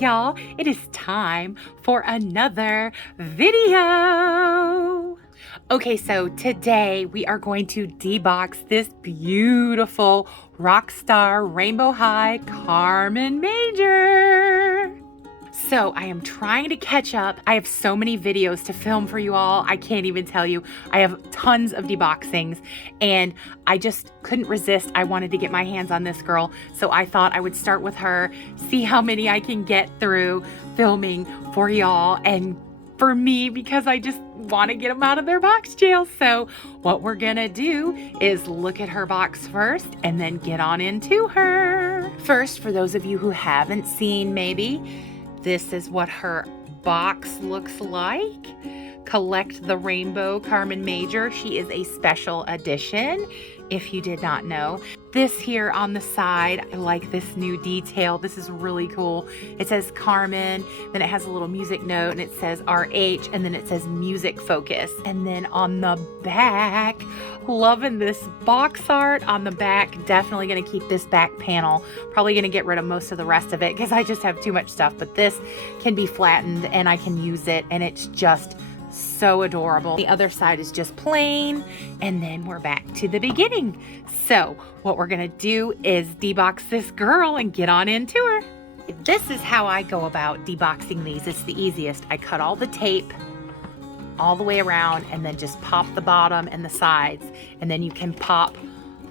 y'all, it is time for another video. Okay, so today we are going to debox this beautiful Rockstar Rainbow High Carmen Major. So I am trying to catch up. I have so many videos to film for you all. I can't even tell you. I have tons of deboxings and I just couldn't resist. I wanted to get my hands on this girl. So I thought I would start with her, see how many I can get through filming for y'all and for me, because I just want to get them out of their box jail. So what we're gonna do is look at her box first and then get on into her. First, for those of you who haven't seen maybe, this is what her box looks like. Collect the Rainbow Carmen Major. She is a special edition, if you did not know. This here on the side, I like this new detail. This is really cool. It says Carmen, then it has a little music note, and it says RH, and then it says music focus. And then on the back, loving this box art on the back. Definitely gonna keep this back panel. Probably gonna get rid of most of the rest of it because I just have too much stuff, but this can be flattened and I can use it, and it's just so adorable. The other side is just plain, and then we're back to the beginning. So what we're gonna do is debox this girl and get on into her. This is how I go about deboxing these. It's the easiest. I cut all the tape all the way around and then just pop the bottom and the sides, and then you can pop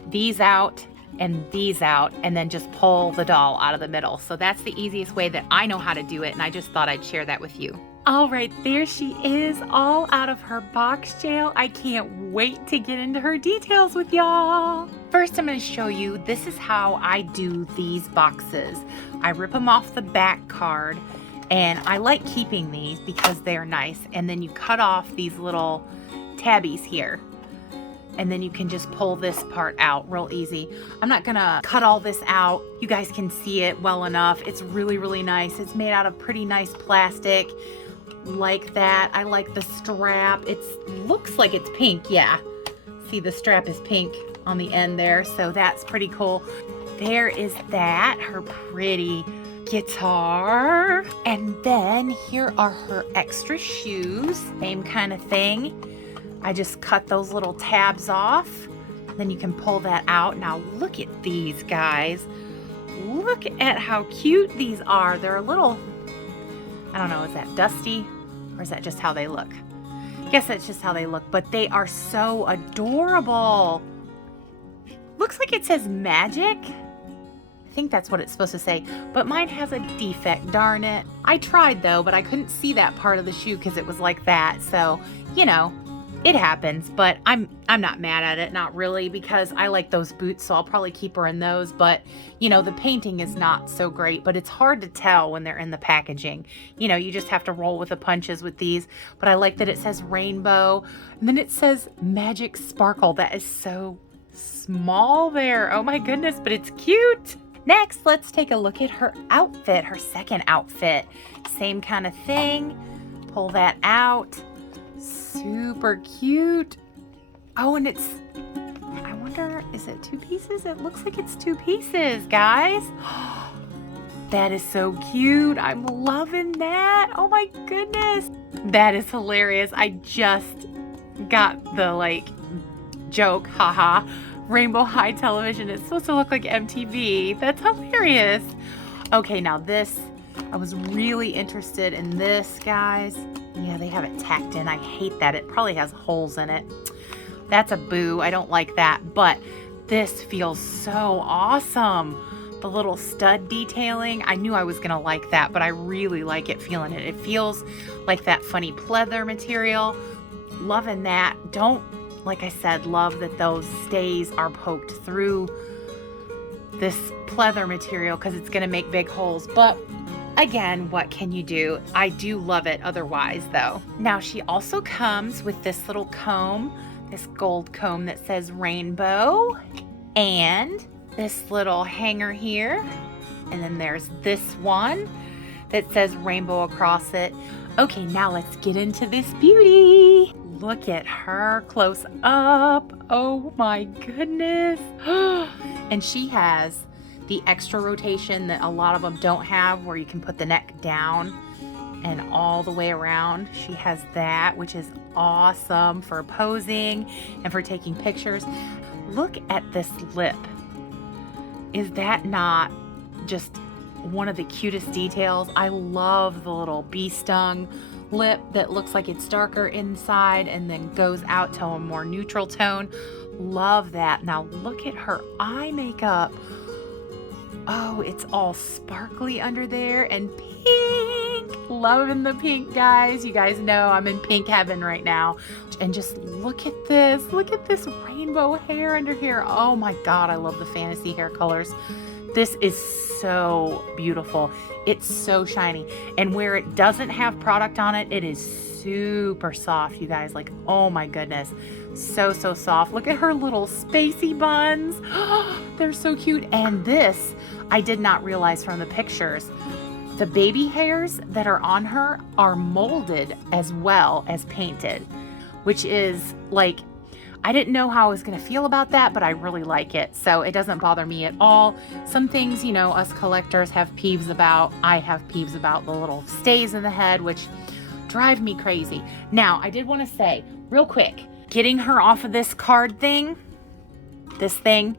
these out and these out and then just pull the doll out of the middle. So that's the easiest way that I know how to do it, and I just thought I'd share that with you. All right, there she is, all out of her box jail. I can't wait to get into her details with y'all. First, I'm going to show you, this is how I do these boxes. I rip them off the back card, and I like keeping these because they're nice. And then you cut off these little tabbies here, and then you can just pull this part out real easy. I'm not gonna cut all this out. You guys can see it well enough. It's really, really nice. It's made out of pretty nice plastic. Like that. I like the strap. It looks like it's pink. Yeah. See, the strap is pink on the end there. So that's pretty cool. There is that, her pretty guitar. And then here are her extra shoes. Same kind of thing. I just cut those little tabs off. Then you can pull that out. Now look at these guys. Look at how cute these are. They're a little, I don't know, is that dusty or is that just how they look? I guess that's just how they look, but they are so adorable. Looks like it says magic. I think that's what it's supposed to say, but mine has a defect, darn it. I tried though, but I couldn't see that part of the shoe because it was like that. So, you know, it happens, but I'm not mad at it, not really, because I like those boots, so I'll probably keep her in those. But, you know, the painting is not so great, but it's hard to tell when they're in the packaging. You know, you just have to roll with the punches with these. But I like that it says rainbow, and then it says magic sparkle. That is so small there. Oh my goodness, but it's cute. Next, let's take a look at her outfit, her second outfit. Same kind of thing. Pull that out. Super cute. Oh, and it's, I wonder, is it two pieces? It looks like it's two pieces, guys. That is so cute. I'm loving that. Oh my goodness. That is hilarious. I just got the like joke, haha. Rainbow High Television. It's supposed to look like MTV. That's hilarious. Okay, now this, I was really interested in this, guys. Yeah, they have it tacked in. I hate that. It probably has holes in it. That's a boo. I don't like that. But this feels so awesome. The little stud detailing. I knew I was going to like that, but I really like it feeling it. It feels like that funny pleather material. Loving that. Don't, like I said, love that those stays are poked through this pleather material because it's going to make big holes. But again, what can you do? I do love it otherwise, though. Now, she also comes with this little comb, this gold comb that says rainbow, and this little hanger here. And then there's this one that says rainbow across it. Okay, now let's get into this beauty. Look at her close up. Oh my goodness. And she has the extra rotation that a lot of them don't have, where you can put the neck down and all the way around. She has that, which is awesome for posing and for taking pictures. Look at this lip. Is that not just one of the cutest details? I love the little bee stung lip that looks like it's darker inside and then goes out to a more neutral tone. Love that. Now look at her eye makeup. Oh, it's all sparkly under there and pink. Loving the pink, guys. You guys know I'm in pink heaven right now. And just look at this. Look at this rainbow hair under here. Oh my God, I love the fantasy hair colors. This is so beautiful. It's so shiny. And where it doesn't have product on it, it is super soft, you guys. Like, oh my goodness. So soft. Look at her little spacey buns. They're so cute. And this, I did not realize from the pictures, the baby hairs that are on her are molded as well as painted, which is like, I didn't know how I was going to feel about that, but I really like it. So it doesn't bother me at all. Some things, you know, us collectors have peeves about. I have peeves about the little stays in the head, which drive me crazy. Now, I did want to say real quick, getting her off of this card thing, this thing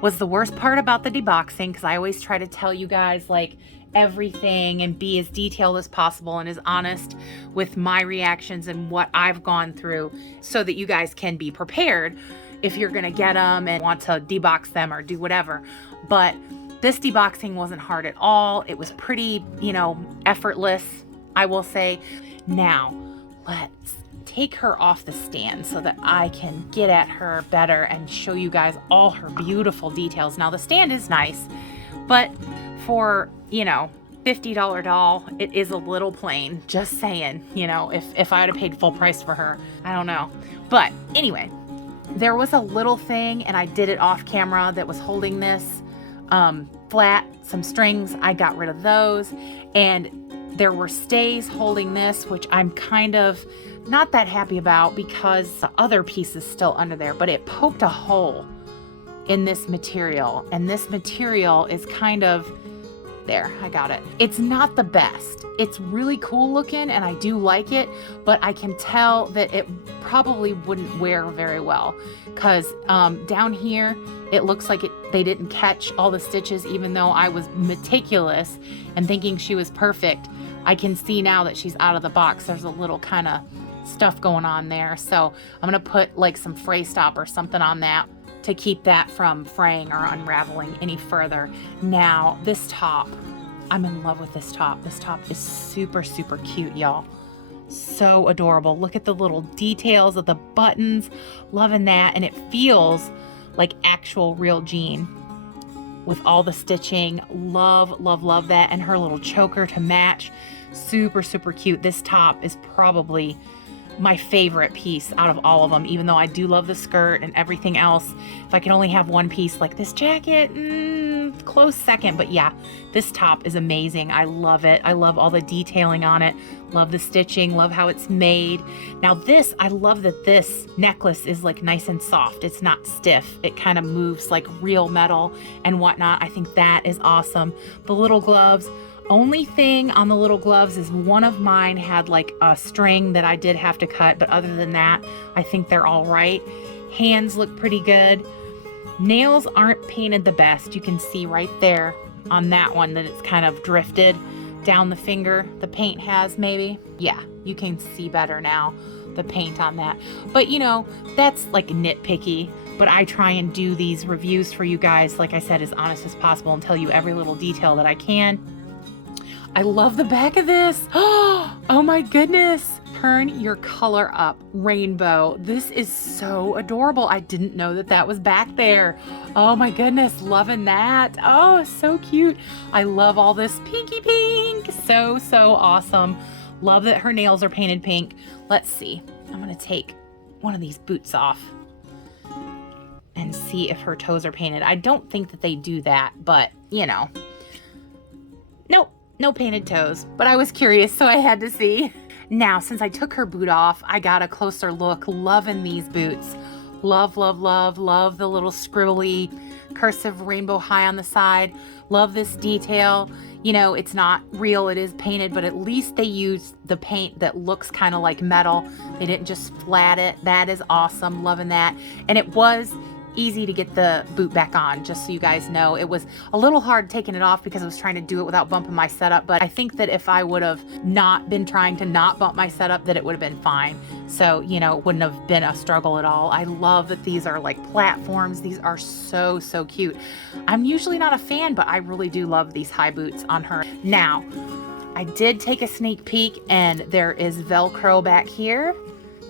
was the worst part about the deboxing, because I always try to tell you guys like everything and be as detailed as possible and as honest with my reactions and what I've gone through, so that you guys can be prepared if you're gonna get them and want to debox them or do whatever. But this deboxing wasn't hard at all. It was pretty, you know, effortless, I will say. Now let's take her off the stand so that I can get at her better and show you guys all her beautiful details. Now the stand is nice, but for, you know, $50 doll, it is a little plain. Just saying, you know, if I had paid full price for her, I don't know. But anyway, there was a little thing, and I did it off camera, that was holding this flat, some strings. I got rid of those, and there were stays holding this, which I'm kind of not that happy about because the other piece is still under there, but it poked a hole in this material, and this material is kind of, there, I got it. It's not the best. It's really cool looking and I do like it, but I can tell that it probably wouldn't wear very well, because down here, it looks like they didn't catch all the stitches, even though I was meticulous and thinking she was perfect. I can see now that she's out of the box. There's a little kind of stuff going on there. So I'm gonna put like some fray stop or something on that to keep that from fraying or unraveling any further. Now, this top, I'm in love with this top. This top is super cute, y'all. So adorable. Look at the little details of the buttons. Loving that. And it feels like actual real jean with all the stitching. Love that. And her little choker to match. Super cute. This top is probably my favorite piece out of all of them, even though I do love the skirt and everything else. If I can only have one piece like this jacket, close second. But yeah, this top is amazing. I love it. I love all the detailing on it. Love the stitching. Love how it's made. Now this, I love that this necklace is like nice and soft. It's not stiff. It kind of moves like real metal and whatnot. I think that is awesome. The little gloves. Only thing on the little gloves is one of mine had like a string that I did have to cut, but other than that, I think they're all right. Hands look pretty good. Nails aren't painted the best. You can see right there on that one that it's kind of drifted down the finger. The paint has maybe. Yeah, you can see better now, the paint on that. But you know, that's like nitpicky. But I try and do these reviews for you guys, like I said, as honest as possible and tell you every little detail that I can. I love the back of this. Oh my goodness. Turn your color up. Rainbow. This is so adorable. I didn't know that that was back there. Oh my goodness. Loving that. Oh, so cute. I love all this pinky pink. So awesome. Love that her nails are painted pink. Let's see. I'm going to take one of these boots off and see if her toes are painted. I don't think that they do that, but you know. Nope. No painted toes, but I was curious, so I had to see. Now, since I took her boot off, I got a closer look. Loving these boots. Love the little scribbly cursive rainbow high on the side. Love this detail. You know, it's not real, it is painted, but at least they used the paint that looks kind of like metal. They didn't just flat it. That is awesome, loving that. And it was easy to get the boot back on, just so you guys know. It was a little hard taking it off because I was trying to do it without bumping my setup, but I think that if I would have not been trying to not bump my setup, that it would have been fine. So, you know, it wouldn't have been a struggle at all. I love that these are like platforms. These are so, so cute. I'm usually not a fan, but I really do love these high boots on her. Now, I did take a sneak peek and there is Velcro back here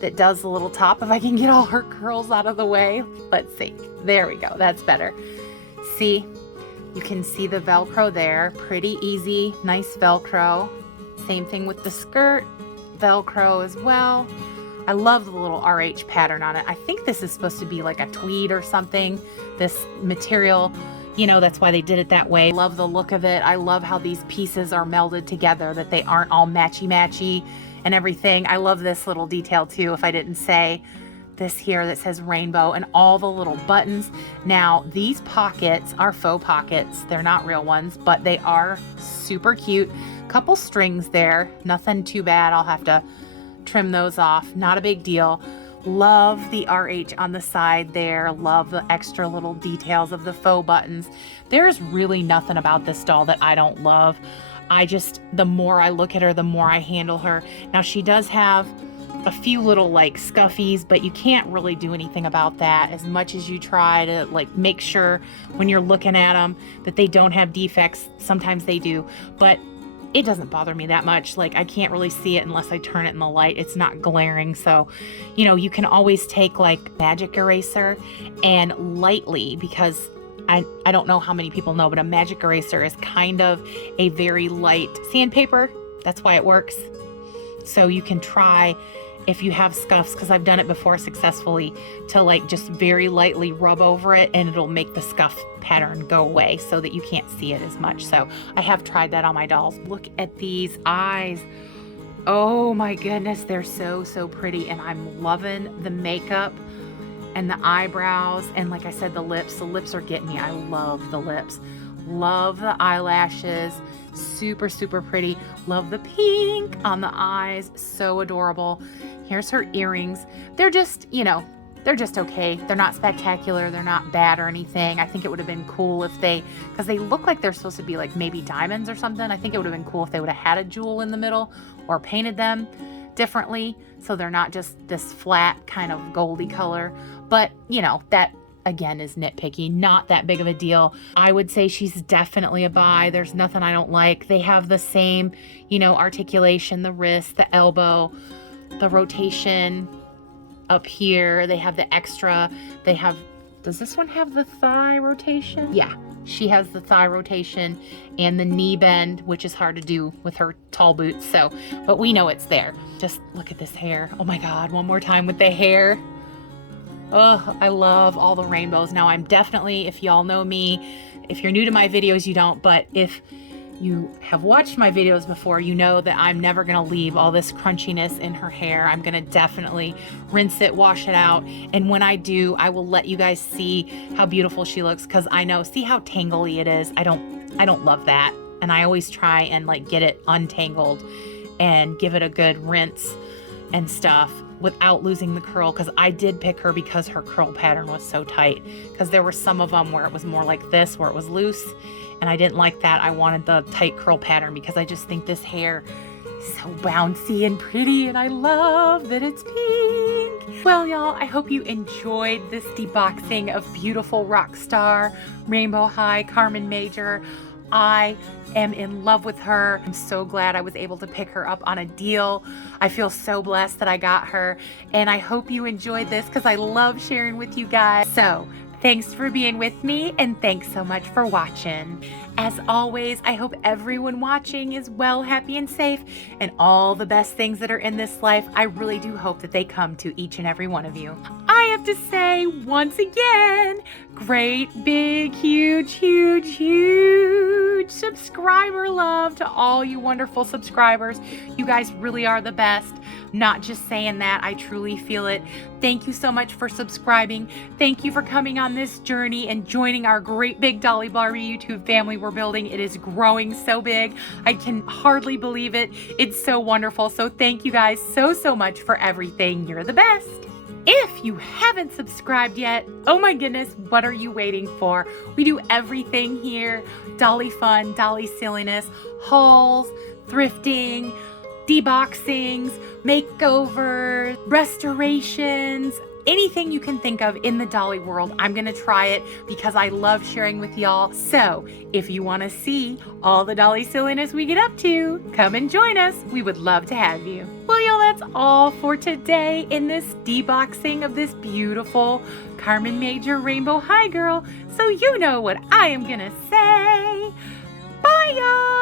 that does the little top. If I can get all her curls out of the way. Let's see. There we go. That's better. See, you can see the Velcro there. Pretty easy, nice Velcro. Same thing with the skirt, Velcro as well. I love the little RH pattern on it. I think this is supposed to be like a tweed or something. This material, you know, that's why they did it that way. Love the look of it. I love how these pieces are melded together, that they aren't all matchy-matchy and everything. I love this little detail too, if I didn't say this here that says rainbow, and all the little buttons. Now, these pockets are faux pockets. They're not real ones, but they are super cute. Couple strings there, nothing too bad. I'll have to trim those off, not a big deal. Love the RH on the side there. Love the extra little details of the faux buttons. There's really nothing about this doll that I don't love. The more I look at her, the more I handle her. Now, she does have a few little like scuffies, but you can't really do anything about that as much as you try to like make sure when you're looking at them that they don't have defects. Sometimes they do, but it doesn't bother me that much. Like, I can't really see it unless I turn it in the light. It's not glaring. So, you know, you can always take like magic eraser and lightly, because I don't know how many people know, but a magic eraser is kind of a very light sandpaper. That's why it works. So you can try, if you have scuffs, because I've done it before successfully, to like just very lightly rub over it and it'll make the scuff pattern go away so that you can't see it as much. So I have tried that on my dolls. Look at these eyes. Oh my goodness, they're so, so pretty. And I'm loving the makeup and the eyebrows. And like I said, the lips are getting me. I love the lips. Love the eyelashes. Super, super pretty. Love the pink on the eyes. So adorable. Here's her earrings. They're just, you know, they're just okay. They're not spectacular. They're not bad or anything. I think it would have been cool if because they look like they're supposed to be like maybe diamonds or something. I think it would have been cool if they would have had a jewel in the middle or painted them differently, so they're not just this flat kind of goldy color. But, you know, that again is nitpicky, not that big of a deal. I would say she's definitely a buy. There's nothing I don't like. They have the same, you know, articulation, the wrist, the elbow, the rotation up here. They have the extra. Does this one have the thigh rotation? Yeah, she has the thigh rotation and the knee bend, which is hard to do with her tall boots. So, but we know it's there. Just look at this hair. Oh my God, one more time with the hair. Oh, I love all the rainbows. Now, I'm definitely, if y'all know me, if you're new to my videos, you don't, but if you have watched my videos before, you know that I'm never gonna leave all this crunchiness in her hair. I'm gonna definitely rinse it, wash it out, and when I do, I will let you guys see how beautiful she looks, because I know, see how tangly it is? I don't love that, and I always try and like get it untangled and give it a good rinse and stuff without losing the curl, because I did pick her because her curl pattern was so tight, because there were some of them where it was more like this, where it was loose, and I didn't like that. I wanted the tight curl pattern because I just think this hair is so bouncy and pretty, and I love that it's pink. Well, y'all, I hope you enjoyed this deboxing of beautiful rock star Rainbow High Carmen Major. I am in love with her. I'm so glad I was able to pick her up on a deal. I feel so blessed that I got her, and I hope you enjoyed this because I love sharing with you guys. So thanks for being with me, and thanks so much for watching. As always, I hope everyone watching is well, happy, and safe, and all the best things that are in this life, I really do hope that they come to each and every one of you. I I have to say once again, great, big, huge, huge, huge subscriber love to all you wonderful subscribers. You guys really are the best. Not just saying that, I truly feel it. Thank you so much for subscribing. Thank you for coming on this journey and joining our great big Dolly Barbie YouTube family we're building. It is growing so big. I can hardly believe it. It's so wonderful. So thank you guys so much for everything. You're the best. If you haven't subscribed yet, oh my goodness, what are you waiting for? We do everything here. Dolly fun, Dolly silliness, hauls, thrifting, deboxings, makeovers, restorations, anything you can think of in the Dolly world. I'm gonna try it because I love sharing with y'all. So if you wanna see all the Dolly silliness we get up to, come and join us. We would love to have you. Well, y'all, that's all for today in this deboxing of this beautiful Carmen Major Rainbow High Girl. So you know what I am gonna say. Bye, y'all.